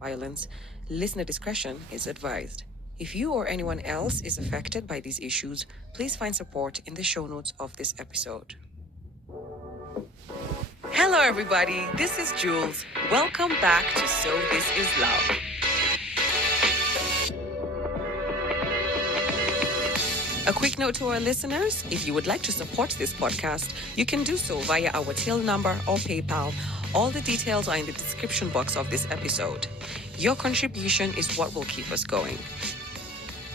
violence. Listener discretion is advised. If you or anyone else is affected by these issues, please find support in the show notes of this episode. Hello, everybody. This is Jules. Welcome back to So This Is Love. A quick note to our listeners, if you would like to support this podcast, you can do so via our till number or PayPal. All the details are in the description box of this episode. Your contribution is what will keep us going.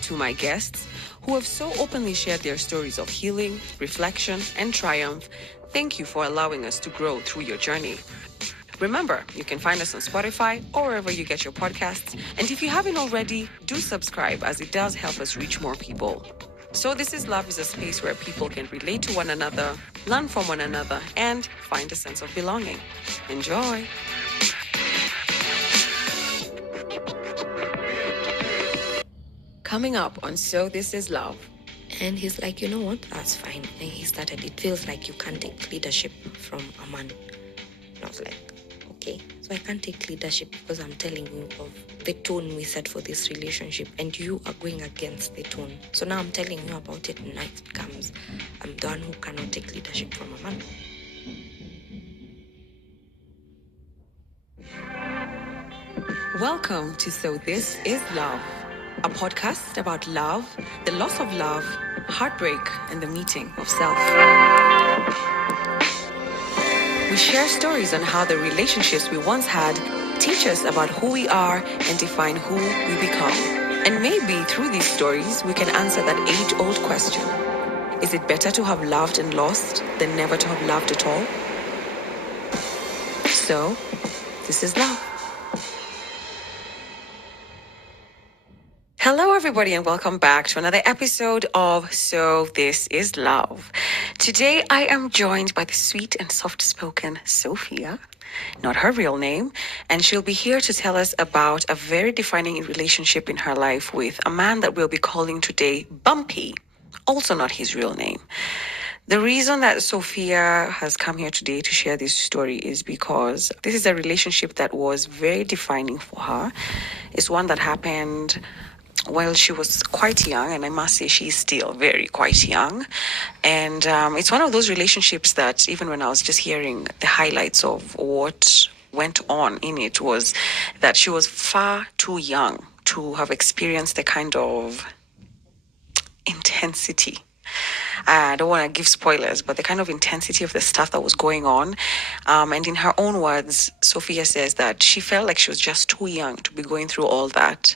To my guests, who have so openly shared their stories of healing, reflection, and triumph, thank you for allowing us to grow through your journey. Remember, you can find us on Spotify or wherever you get your podcasts. And if you haven't already, do subscribe, as it does help us reach more people. So This Is Love is a space where people can relate to one another, learn from one another, and find a sense of belonging. Enjoy. Coming up on So This Is Love. And he's like, you know what? That's fine. And he started, it feels like you can't take leadership from a man. And I was like, okay. So I can't take leadership because I'm telling you of the tone we set for this relationship and you are going against the tone. So now I'm telling you about it and now it becomes, I'm the one who cannot take leadership from a man. Welcome to So This Is Love, a podcast about love, the loss of love, heartbreak, and the meeting of self. We share stories on how the relationships we once had teach us about who we are and define who we become. And maybe through these stories, we can answer that age-old question. Is it better to have loved and lost than never to have loved at all? So, this is love. Hello, everybody, and welcome back to another episode of So This Is Love. Today, I am joined by the sweet and soft-spoken Sophia, not her real name, and she'll be here to tell us about a very defining relationship in her life with a man that we'll be calling today Bumpy, also not his real name. The reason that Sophia has come here today to share this story is because this is a relationship that was very defining for her. It's one that happened while she was quite young, and I must say she's still very quite young. And it's one of those relationships that even when I was just hearing the highlights of what went on in it, was that she was far too young to have experienced the kind of intensity. I don't want to give spoilers, but the kind of intensity of the stuff that was going on. And in her own words, Sophia says that she felt like she was just too young to be going through all that.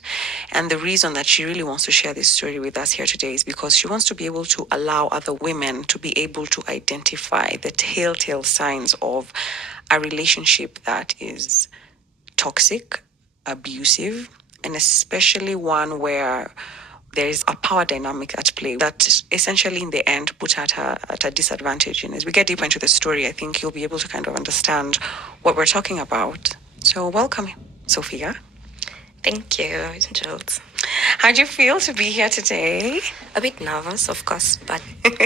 And the reason that she really wants to share this story with us here today is because she wants to be able to allow other women to be able to identify the telltale signs of a relationship that is toxic, abusive, and especially one where there is a power dynamic at play that essentially in the end put her at a disadvantage. And as we get deeper into the story, I think you'll be able to kind of understand what we're talking about. So welcome, Sophia. Thank you, Jules. How do you feel to be here today? A bit nervous, of course, but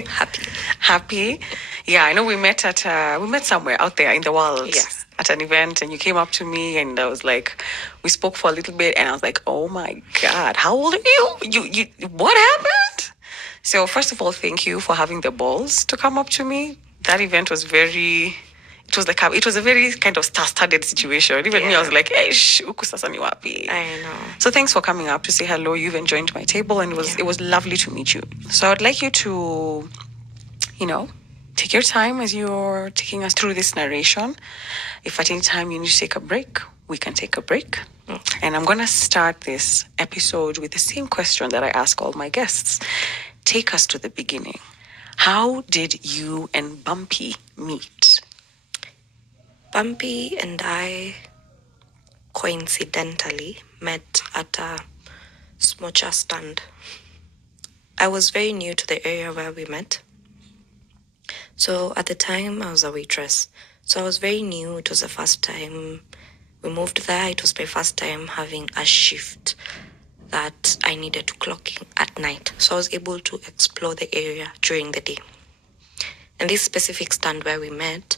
happy. Happy? Yeah, I know we met somewhere out there in the world. Yes. At an event, and you came up to me and I was like, we spoke for a little bit and I was like, oh my God, how old are you? You what happened? So first of all, thank you for having the balls to come up to me. That event was it was a very kind of star-studded situation. Even me, I was like, hey, uku sasa ni wapi? I know. So thanks for coming up to say hello. You've joined my table and it was lovely to meet you. So I'd like you to, take your time as you're taking us through this narration. If at any time you need to take a break, we can take a break. And I'm going to start this episode with the same question that I ask all my guests. Take us to the beginning. How did you and Bumpy meet? Bumpy and I coincidentally met at a smocha stand. I was very new to the area where we met. So at the time, I was a waitress. So I was very new. It was the first time we moved there. It was my first time having a shift that I needed to clock in at night. So I was able to explore the area during the day. And this specific stand where we met,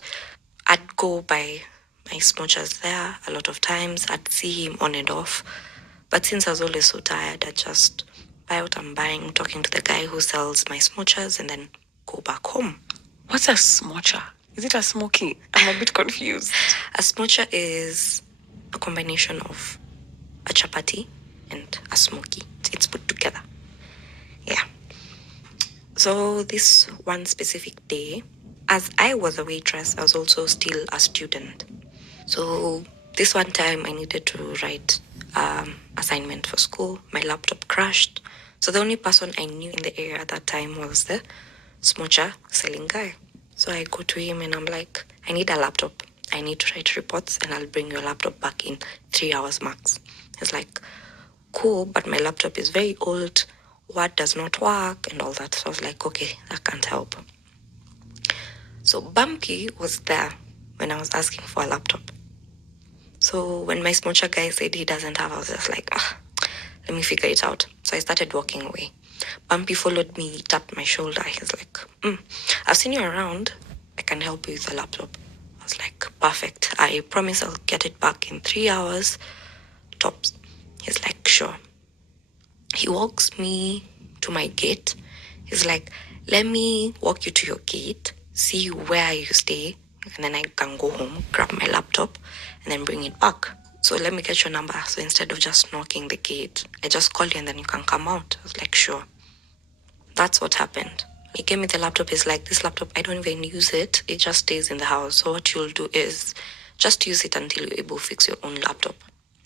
I'd go by my smoochers there. A lot of times I'd see him on and off. But since I was always so tired, I'd just buy what I'm buying, talking to the guy who sells my smoochers, and then go back home. What's a smoocher? Is it a smoky? I'm a bit confused. A smoocher is a combination of a chapati and a smoky. It's put together. Yeah. So this one specific day, as I was a waitress, I was also still a student. So this one time I needed to write assignment for school. My laptop crashed. So the only person I knew in the area at that time was the smoocher selling guy. So I go to him and I'm like, I need a laptop. I need to write reports and I'll bring your laptop back in 3 hours max. He's like, cool, but my laptop is very old. Word does not work and all that. So I was like, okay, that can't help. So Bumpy was there when I was asking for a laptop. So when my smoocher guy said he doesn't have, I was just like, let me figure it out. So I started walking away. Bumpy followed me, he tapped my shoulder. He's like, I've seen you around. I can help you with the laptop. I was like, perfect. I promise I'll get it back in 3 hours, tops. He's like, sure. He walks me to my gate. He's like, let me walk you to your gate, see where you stay, and then I can go home, grab my laptop, and then bring it back. So let me get your number. So instead of just knocking the gate, I just call you and then you can come out. I was like, sure. That's what happened. He gave me the laptop. He's like, this laptop, I don't even use it. It just stays in the house. So what you'll do is just use it until you're able to fix your own laptop.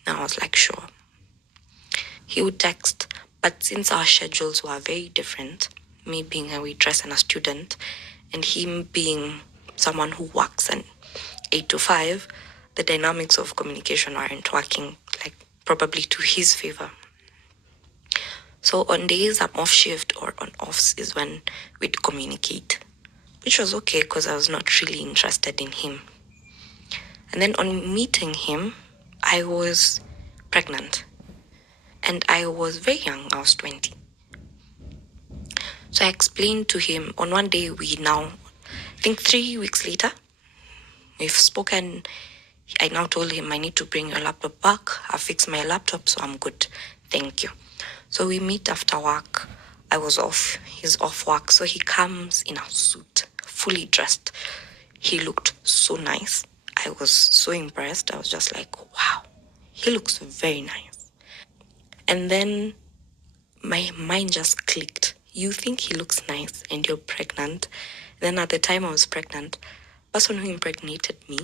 And I was like, sure. He would text. But since our schedules were very different, me being a waitress and a student, and him being someone who works an 8 to 5, the dynamics of communication aren't working, like probably to his favor. So on days I'm off shift or on offs is when we'd communicate, which was okay because I was not really interested in him. And then on meeting him, I was pregnant. And I was very young, I was 20. So I explained to him on one day, I think 3 weeks later, we've spoken. I now told him I need to bring your laptop back. I fixed my laptop, so I'm good. Thank you. So we meet after work. I was off. He's off work. So he comes in a suit, fully dressed. He looked so nice. I was so impressed. I was just like, wow, he looks very nice. And then my mind just clicked. You think he looks nice and you're pregnant. Then at the time I was pregnant, the person who impregnated me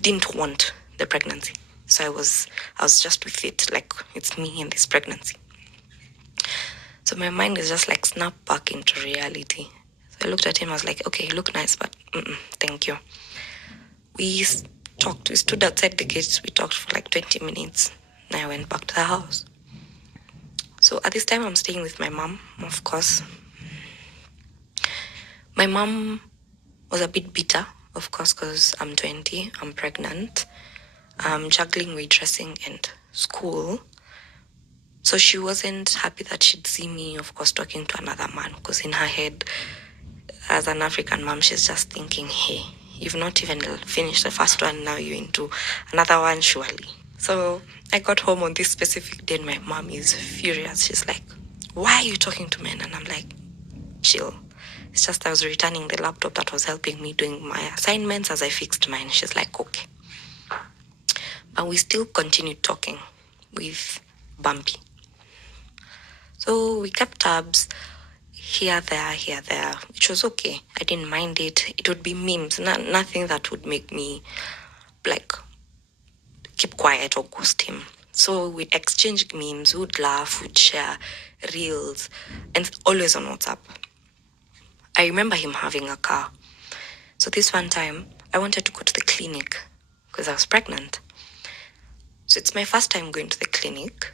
didn't want the pregnancy. So I was just with it, like it's me and this pregnancy. So my mind is just like snapped back into reality. So I looked at him, I was like, okay, you look nice, but thank you. We talked, we stood outside the gates, we talked for like 20 minutes. And I went back to the house. So at this time I'm staying with my mom, of course. My mom was a bit bitter, of course, because I'm 20, I'm pregnant, I'm juggling waitressing and school. So she wasn't happy that she'd see me, of course, talking to another man, because in her head, as an African mom, she's just thinking, hey, you've not even finished the first one, now you're into another one, surely. So I got home on this specific day and my mom is furious. She's like, why are you talking to men? And I'm like, chill. It's just I was returning the laptop that was helping me doing my assignments as I fixed mine. She's like, okay. But we still continued talking with Bumpy. So we kept tabs here, there, which was okay. I didn't mind it. It would be memes, nothing that would make me like keep quiet or ghost him. So we'd exchange memes, we'd laugh, we'd share reels, and always on WhatsApp. I remember him having a car. So this one time, I wanted to go to the clinic because I was pregnant. So it's my first time going to the clinic.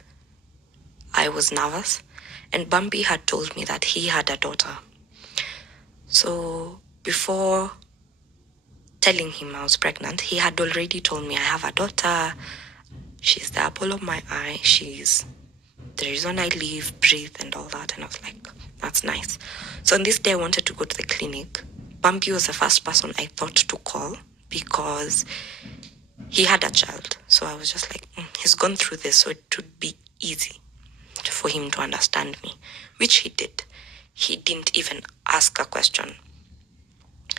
I was nervous, and Bumpy had told me that he had a daughter. So before telling him I was pregnant, he had already told me I have a daughter. She's the apple of my eye. She's the reason I live, breathe, and all that. And I was like, that's nice. So on this day, I wanted to go to the clinic. Bumpy was the first person I thought to call because he had a child. So I was just like, he's gone through this, so it would be easy for him to understand me, which he did. He didn't even ask a question.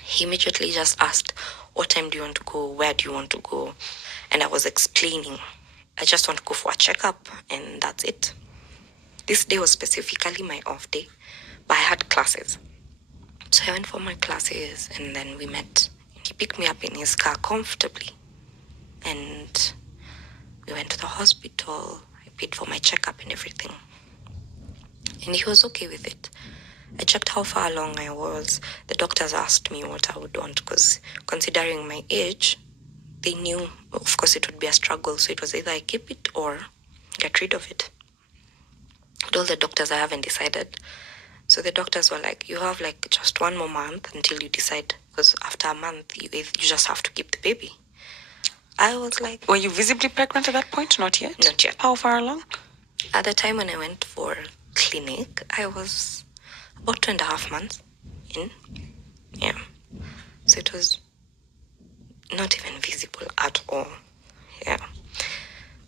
He immediately just asked, what time do you want to go? Where do you want to go? And I was explaining, I just want to go for a checkup, and that's it. This day was specifically my off day, but I had classes. So I went for my classes, and then we met. He picked me up in his car comfortably, and we went to the hospital. I paid for my checkup and everything, and he was okay with it. I checked how far along I was. The doctors asked me what I would want, because considering my age, they knew, of course, it would be a struggle. So it was either I keep it or get rid of it. I told the doctors I haven't decided. So the doctors were like, you have like just 1 more month until you decide, because after a month, you just have to keep the baby. I was like... Were you visibly pregnant at that point? Not yet? Not yet. How far along? At the time when I went for clinic, I was about 2.5 months in. Yeah. So it was not even visible at all. Yeah.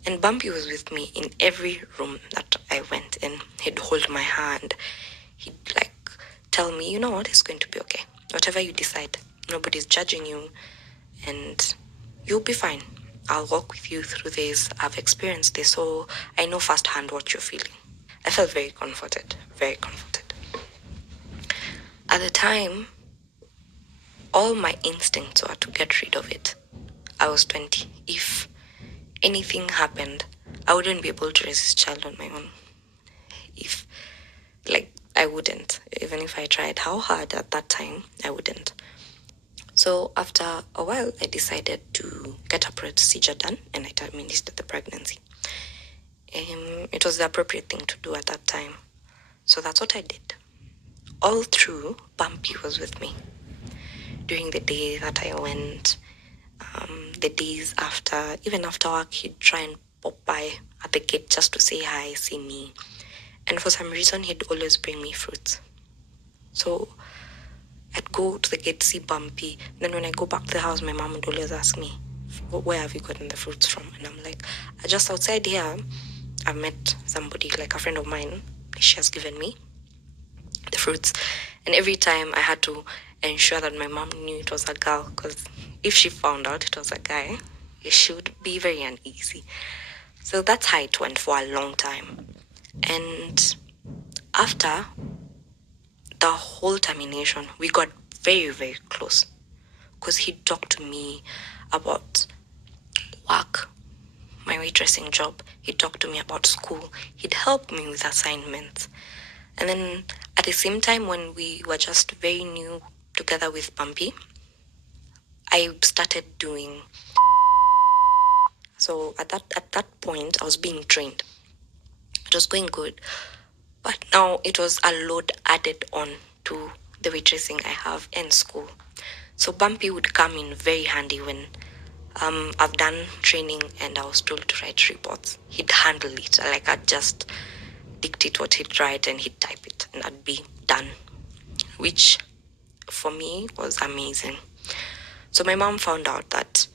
And Bumpy was with me in every room that I went in. He'd hold my hand. He'd like tell me, you know what, it's going to be okay. Whatever you decide, nobody's judging you, and you'll be fine. I'll walk with you through this. I've experienced this, so I know firsthand what you're feeling. I felt very comforted, very comforted. At the time, all my instincts were to get rid of it. I was 20. If anything happened, I wouldn't be able to raise this child on my own. I wouldn't. Even if I tried how hard at that time, I wouldn't. So after a while, I decided to get a procedure done, and I terminated the pregnancy. It was the appropriate thing to do at that time. So that's what I did. All through, Bumpy was with me. During the day that I went, the days after, even after work, he'd try and pop by at the gate just to say hi, see me. And for some reason, he'd always bring me fruits. So I'd go to the gate, see Bumpy. Then when I go back to the house, my mom would always ask me, where have you gotten the fruits from? And I'm like, just outside here, I've met somebody, like a friend of mine. She has given me the fruits. And every time I had to ensure that my mom knew it was a girl, because if she found out it was a guy, she would be very uneasy. So that's how it went for a long time. And after the whole termination, we got very, very close, because he talked to me about work, my waitressing job. He talked to me about school. He'd help me with assignments. And then at the same time, when we were just very new together with Bumpy, I started doing. So at that point, I was being trained. It was going good. But now it was a load added on to the waitressing I have in school. So Bumpy would come in very handy when I've done training and I was told to write reports. He'd handle it. Like, I'd just dictate what he'd write and he'd type it and I'd be done, which for me was amazing. So my mom found out that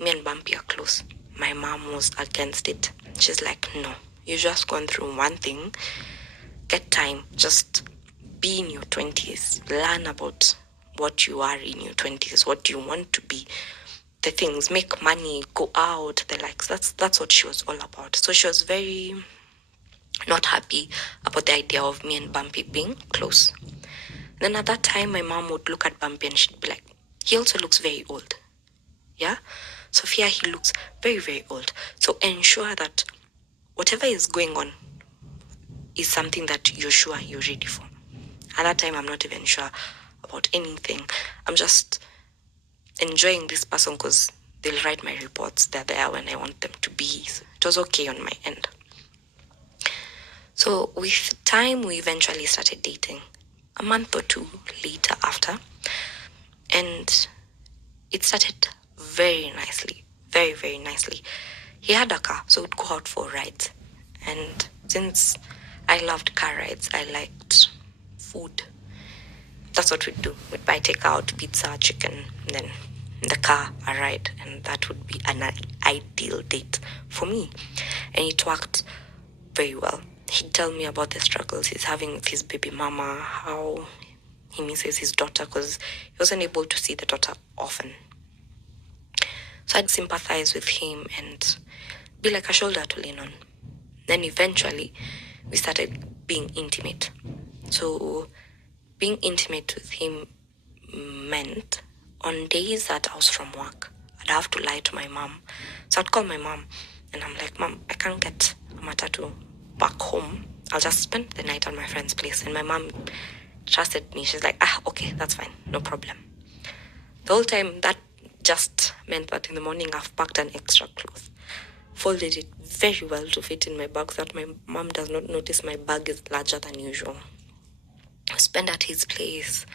me and Bumpy are close. My mom was against it. She's like, no, you've just gone through one thing. Get time, just be in your 20s, learn about what you are in your 20s, what you want to be, the things, make money, go out, the likes. That's what she was all about. So she was very not happy about the idea of me and Bumpy being close. Then at that time, my mom would look at Bumpy and she'd be like, he also looks very old. Yeah? Sophia, he looks very, very old. So ensure that whatever is going on is something that you're sure you're ready for. At that time, I'm not even sure about anything. I'm just enjoying this person because they'll write my reports. They're there when I want them to be. So it was okay on my end. So with time, we eventually started dating. A month or two later after. And it started very nicely. Very, very nicely. He had a car, so we'd go out for rides. And since I loved car rides, I liked food. That's what we'd do. We'd buy takeout, pizza, chicken, and then in the car, a ride, and that would be an ideal date for me. And it worked very well. He'd tell me about the struggles he's having with his baby mama, how he misses his daughter because he wasn't able to see the daughter often. So I'd sympathize with him and be like a shoulder to lean on. Then eventually, we started being intimate. So being intimate with him meant on days that I was from work, I'd have to lie to my mom. So I'd call my mom and I'm like, Mom, I can't get a matatu back home. I'll just spend the night at my friend's place. And my mom trusted me. She's like, okay, that's fine. No problem. The whole time that just meant that in the morning I've packed an extra cloth, folded it very well to fit in my bag so that my mom does not notice my bag is larger than usual. Spend at his place,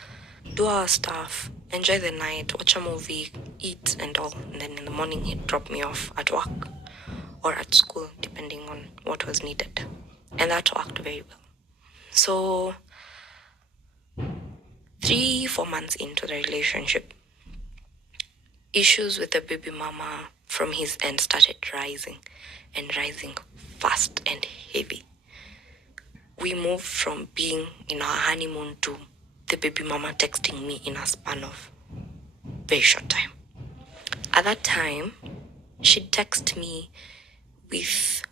do our stuff, enjoy the night, watch a movie, eat and all. And then in the morning he'd drop me off at work or at school, depending on what was needed. And that worked very well. So 3-4 months into the relationship, issues with the baby mama from his end started rising and rising fast and heavy. We moved from being in our honeymoon to the baby mama texting me in a span of very short time. At that time, she'd text me with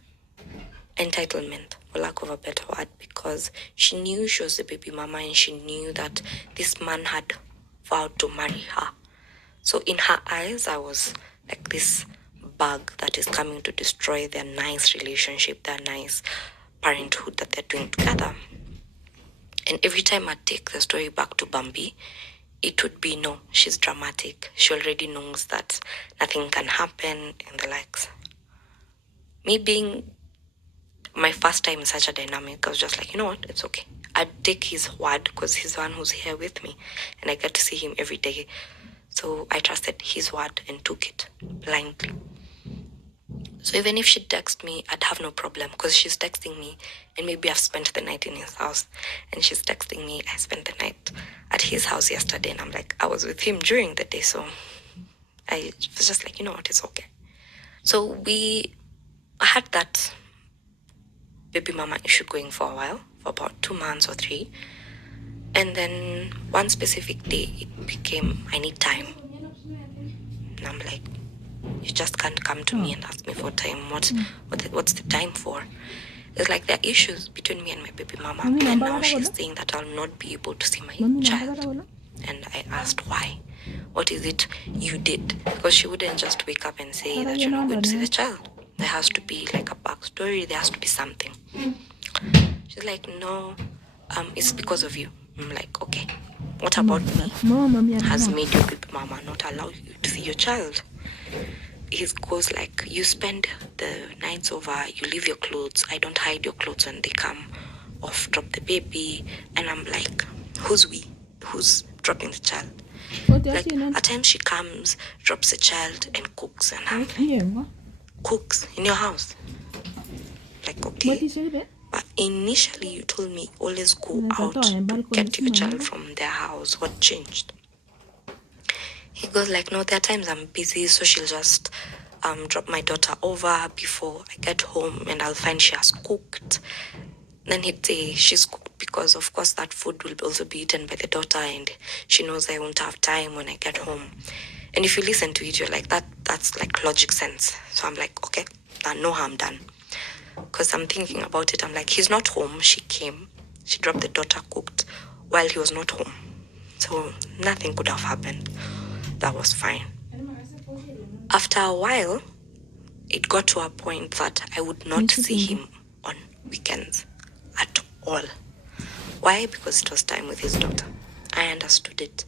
entitlement, for lack of a better word, because she knew she was the baby mama and she knew that this man had vowed to marry her. So in her eyes, I was like this bug that is coming to destroy their nice relationship, their nice parenthood that they're doing together. And every time I take the story back to Bumpy, it would be, no, she's dramatic. She already knows that nothing can happen and the likes. Me being my first time in such a dynamic, I was just like, you know what, it's okay. I'd take his word because he's the one who's here with me and I get to see him every day. So I trusted his word and took it blindly. So even if she'd text me, I'd have no problem because she's texting me and maybe I've spent the night in his house and she's texting me, I spent the night at his house yesterday and I'm like, I was with him during the day. So I was just like, you know what, it's okay. So we had that baby mama issue going for a while, for about 2 months or 3. And then one specific day, it became, I need time. And I'm like, you just can't come to me and ask me for time. What's the time for? It's like there are issues between me and my baby mama. And now she's saying that I'll not be able to see my child. And I asked why. What is it you did? Because she wouldn't just wake up and say that you're not going to see the child. There has to be like a backstory. There has to be something. She's like, no, it's because of you. I'm like, okay, what about me has made your baby mama not allow you to see your child? He goes like, you spend the nights over, you leave your clothes, I don't hide your clothes when they come off, drop the baby. And I'm like, who's we? Who's dropping the child? Like, at times she comes, drops the child and cooks, and I'm like, cooks in your house? Like, okay. But initially you told me always go out to get your child from their house. What changed? He goes like, no, there are times I'm busy, so she'll just drop my daughter over before I get home and I'll find she has cooked. Then he'd say she's cooked because of course that food will also be eaten by the daughter and she knows I won't have time when I get home. And if you listen to it, you're like, that's like logic sense. So I'm like, okay, no harm done. Because I'm thinking about it, I'm like, he's not home. She came, she dropped the daughter cooked while he was not home. So nothing could have happened. That was fine. After a while, it got to a point that I would not see him on weekends at all. Why? Because it was time with his daughter. I understood it.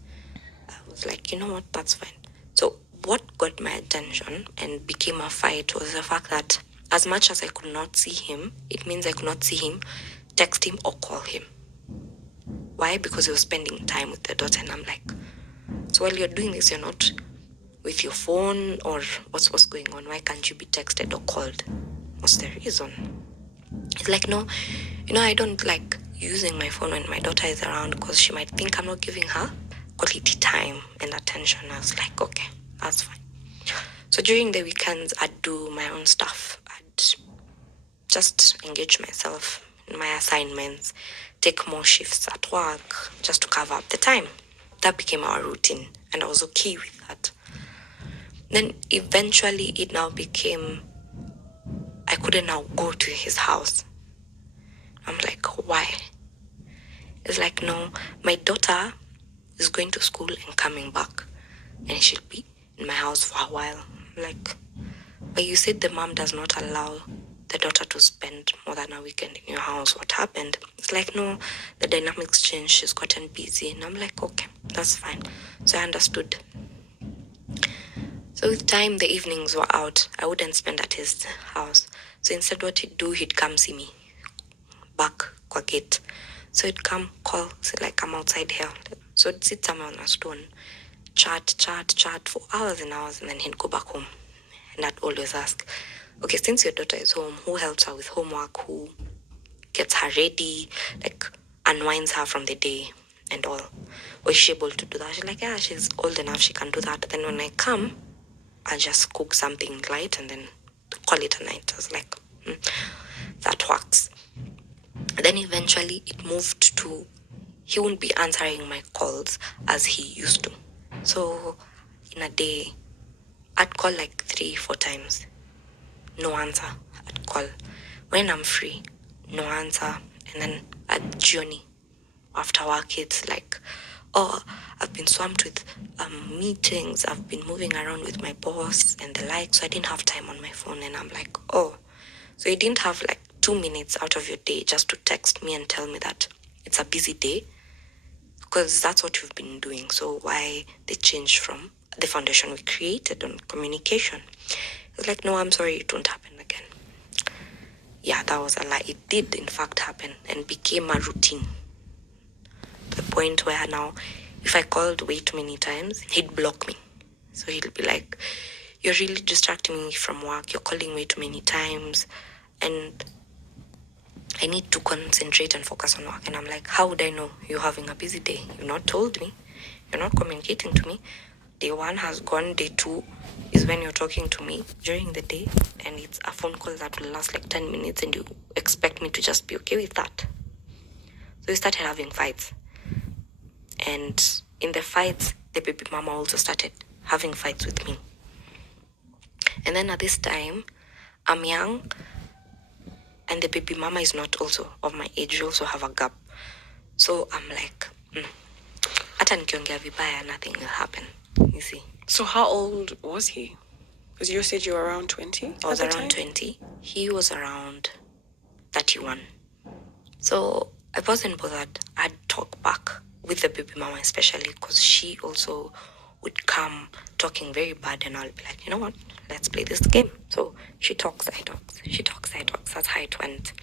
I was like, you know what, that's fine. So what got my attention and became a fight was the fact that as much as I could not see him, it means I could not see him, text him or call him. Why? Because he was spending time with the daughter and I'm like, so while you're doing this, you're not with your phone or what's going on? Why can't you be texted or called? What's the reason? It's like, no, I don't like using my phone when my daughter is around because she might think I'm not giving her quality time and attention. I was like, okay, That's fine. So during the weekends, I'd do my own stuff. I'd just engage myself in my assignments, take more shifts at work just to cover up the time. That became our routine, and I was okay with that. Then eventually it now became, I couldn't now go to his house. I'm like, why? It's like, no, my daughter is going to school and coming back, and she'll be in my house for a while. I'm like, but you said the mom does not allow the daughter to spend more than a weekend in your house. What happened? It's like, no, the dynamics changed. She's gotten busy. And I'm like, okay, that's fine. So I understood. So with time, the evenings were out. I wouldn't spend at his house. So instead, what he'd do, he'd come see me back kwa gate. So he'd come, call, say like, I'm outside here. So I'd sit somewhere on a stone, chat for hours and hours, and then he'd go back home. And I'd always ask, okay, since your daughter is home, who helps her with homework, who gets her ready, like unwinds her from the day and all? Was she able to do that? She's like, yeah, she's old enough, she can do that. Then when I come, I'll just cook something light and then call it a night. I was like, that works. Then eventually it moved to, he wouldn't be answering my calls as he used to. So in a day, I'd call like 3-4 times. No answer. I'd call. When I'm free, no answer. And then at journey, after work, it's like, oh, I've been swamped with meetings. I've been moving around with my boss and the like, so I didn't have time on my phone. And I'm like, oh, so you didn't have like 2 minutes out of your day just to text me and tell me that it's a busy day? Because that's what you've been doing. So why the change from the foundation we created on communication? It's like, no, I'm sorry, it won't happen again. Yeah, that was a lie. It did, in fact, happen and became a routine. The point where now, if I called way too many times, he'd block me. So he'd be like, you're really distracting me from work. You're calling way too many times. And I need to concentrate and focus on work. And I'm like, how would I know you're having a busy day? You've not told me. You're not communicating to me. Day 1 has gone. Day 2 is when you're talking to me during the day. And it's a phone call that will last like 10 minutes. And you expect me to just be okay with that. So we started having fights. And in the fights, the baby mama also started having fights with me. And then at this time, I'm young. And the baby mama is not also of my age. We also have a gap. So I'm like, hata nikiongea vibaya, nothing will happen. You see. So how old was he? Because you said you were around 20? I was around 20. He was around 31. So I wasn't bothered. I'd talk back with the baby mama, especially because she also would come talking very bad, and I'll be like, you know what? Let's play this game. So she talks, I talk. She talks, I talk. That's how it went.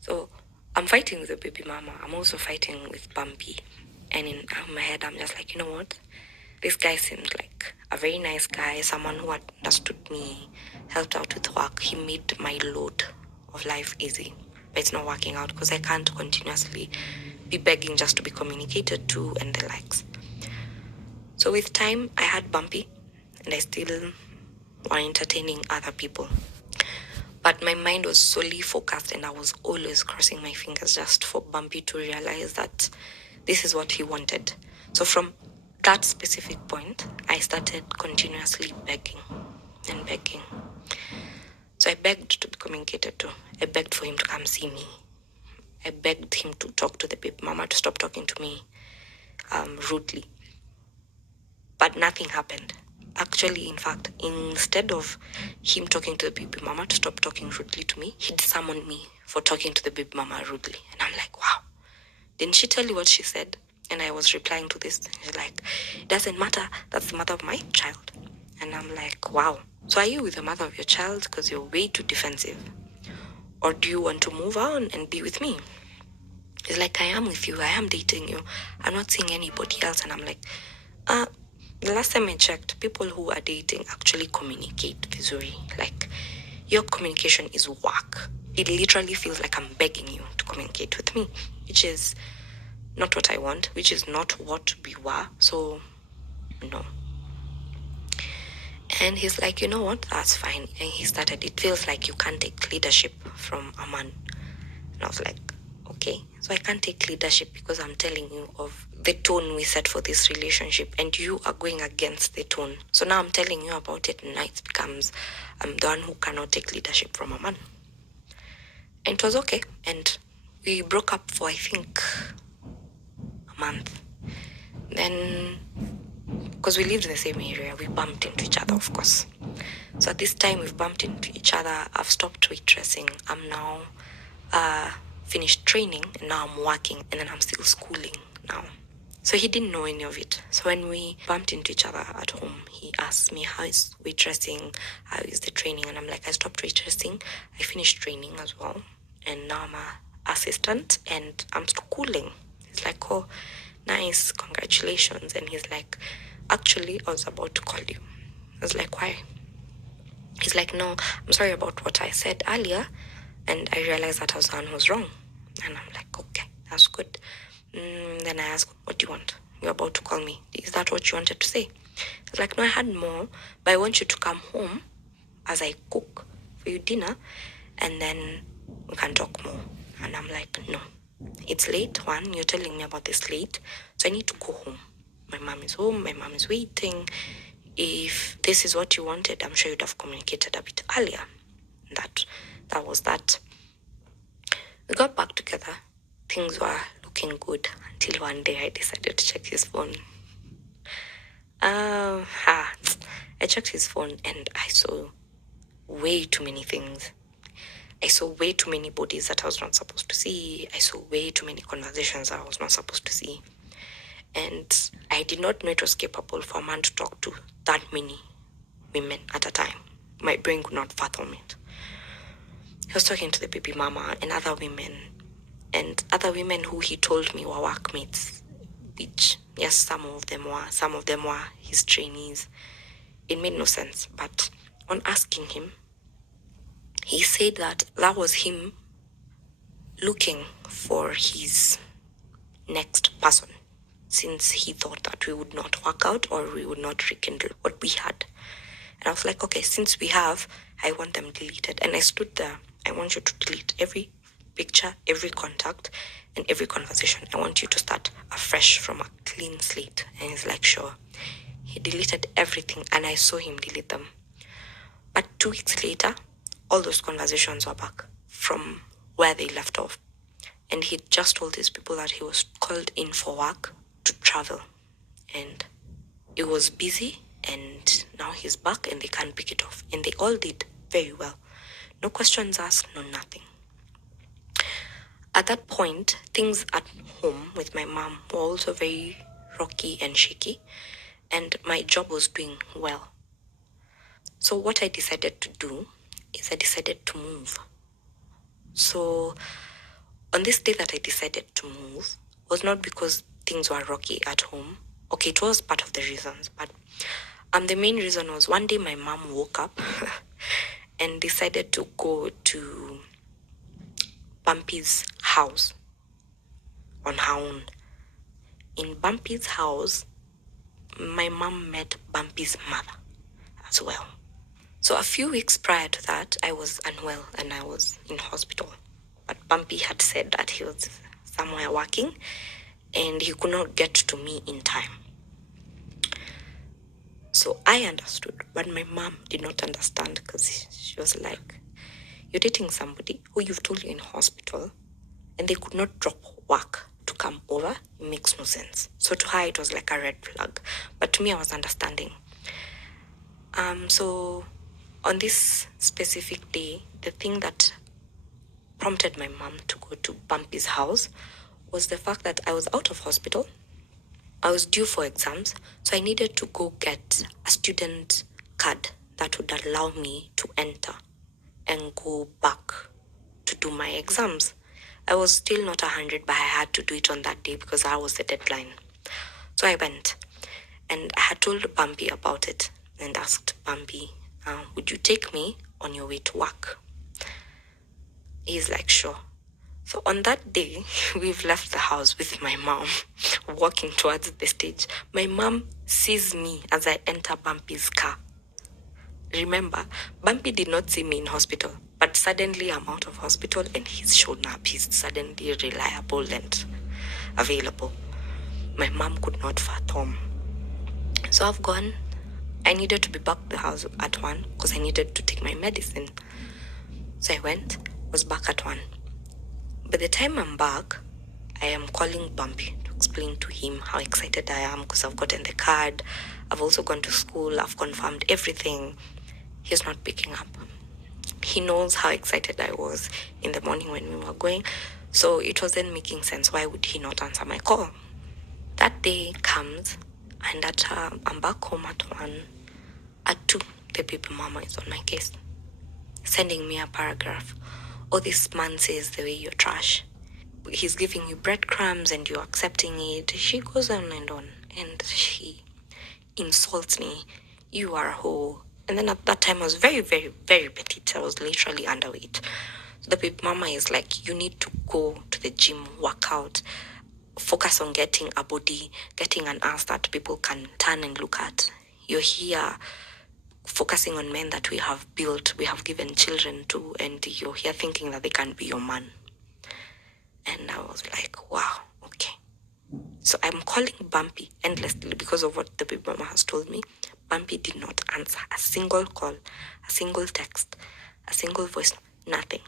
So I'm fighting with the baby mama. I'm also fighting with Bumpy. And in my head, I'm just like, you know what? This guy seemed like a very nice guy, someone who understood me, helped out with work. He made my load of life easy. But it's not working out because I can't continuously be begging just to be communicated to and the likes. So with time, I had Bumpy, and I still were entertaining other people. But my mind was solely focused, and I was always crossing my fingers just for Bumpy to realize that this is what he wanted. So from that specific point, I started continuously begging and begging. So I begged to be communicated to. I begged for him to come see me. I begged him to talk to the baby mama to stop talking to me rudely. But nothing happened. Actually, in fact, instead of him talking to the baby mama to stop talking rudely to me, he'd summoned me for talking to the baby mama rudely. And I'm like, wow, didn't she tell you what she said? And I was replying to this. And she's like, it doesn't matter. That's the mother of my child. And I'm like, wow. So are you with the mother of your child because you're way too defensive? Or do you want to move on and be with me? He's like, I am with you. I am dating you. I'm not seeing anybody else. And I'm like, the last time I checked, people who are dating actually communicate visually. Like, your communication is work. It literally feels like I'm begging you to communicate with me, which is not what I want, which is not what we were. So, no. And he's like, you know what, that's fine. And he started, it feels like you can't take leadership from a man. And I was like, okay, so I can't take leadership because I'm telling you of the tone we set for this relationship, and you are going against the tone. So now I'm telling you about it, and now it becomes I'm the one who cannot take leadership from a man. And it was okay. And we broke up for, I think, a month. Then, because we lived in the same area, we bumped into each other, of course. So at this time, we've bumped into each other. I've stopped waitressing. I'm now finished training, and now I'm working, and then I'm still schooling now. So he didn't know any of it. So when we bumped into each other at home, he asked me, how is waitressing? How is the training? And I'm like, I stopped waitressing. I finished training as well. And now I'm an assistant and I'm schooling. He's like, oh, nice, congratulations. And he's like, actually, I was about to call you. I was like, why? He's like, no, I'm sorry about what I said earlier. And I realized that I was the one who was wrong. And I'm like, okay, that's good. Then I asked, what do you want? You're about to call me. Is that what you wanted to say? He's like, no, I had more, but I want you to come home as I cook for you dinner, and then we can talk more. And I'm like, no, it's late. One, you're telling me about this late, so I need to go home. My mom is home. My mom is waiting. If this is what you wanted, I'm sure you'd have communicated a bit earlier. That was that. We got back together. Things were looking good until one day I decided to check his phone. I checked his phone and I saw way too many things. I saw way too many bodies that I was not supposed to see. I saw way too many conversations I was not supposed to see. And I did not know it was capable for a man to talk to that many women at a time. My brain could not fathom it. He was talking to the baby mama and other women who he told me were workmates, which, yes, some of them were his trainees. It made no sense, but on asking him, he said that was him looking for his next person, since he thought that we would not work out or we would not rekindle what we had. And I was like, okay, since we have, I want them deleted. And I stood there. I want you to delete every picture, every contact, and every conversation. I want you to start afresh from a clean slate. And he's like, sure. He deleted everything, and I saw him delete them. But 2 weeks later, all those conversations were back from where they left off. And he just told his people that he was called in for work to travel. And it was busy, and now he's back and they can't pick it off. And they all did very well. No questions asked, no nothing. At that point, things at home with my mom were also very rocky and shaky, and my job was doing well. So what I decided to do is I decided to move. So on this day that I decided to move was not because things were rocky at home. Okay, it was part of the reasons, but the main reason was one day my mom woke up and decided to go to Bumpy's house on her own. In Bumpy's house, my mom met Bumpy's mother as well. So a few weeks prior to that, I was unwell and I was in hospital. But Bumpy had said that he was somewhere working and he could not get to me in time. So I understood, but my mom did not understand, because she was like, you're dating somebody who you've told you're in hospital and they could not drop work to come over. It makes no sense. So to her, it was like a red flag. But to me, I was understanding. So on this specific day, the thing that prompted my mom to go to Bumpy's house was the fact that I was out of hospital. I was due for exams, so I needed to go get a student card that would allow me to enter and go back to do my exams. I was still not 100, but I had to do it on that day because that was the deadline. So I went, and I had told Bumpy about it and asked Bumpy, would you take me on your way to work? He's like, sure. So on that day, we've left the house with my mom, walking towards the stage. My mom sees me as I enter Bumpy's car. Remember, Bumpy did not see me in hospital, but suddenly I'm out of hospital and he's shown up. He's suddenly reliable and available. My mom could not fathom. So I've gone. I needed to be back at the house at 1 because I needed to take my medicine. So I went, was back at 1. By the time I'm back, I am calling Bumpy to explain to him how excited I am because I've gotten the card. I've also gone to school. I've confirmed everything. He's not picking up. He knows how excited I was in the morning when we were going. So it wasn't making sense. Why would he not answer my call? That day comes, and I'm back home at 1. At 2, the baby mama is on my case, sending me a paragraph. Oh, this man says the way you're trash. He's giving you breadcrumbs and you're accepting it. She goes on, and she insults me. You are a hoe. And then at that time, I was very, very, very petite. I was literally underweight. So the baby mama is like, you need to go to the gym, work out, focus on getting a body, getting an ass that people can turn and look at. You're here focusing on men that we have built, we have given children to, and you're here thinking that they can be your man. And I was like, wow, okay. So I'm calling Bumpy endlessly because of what the baby mama has told me. Bumpy did not answer a single call, a single text, a single voice, nothing.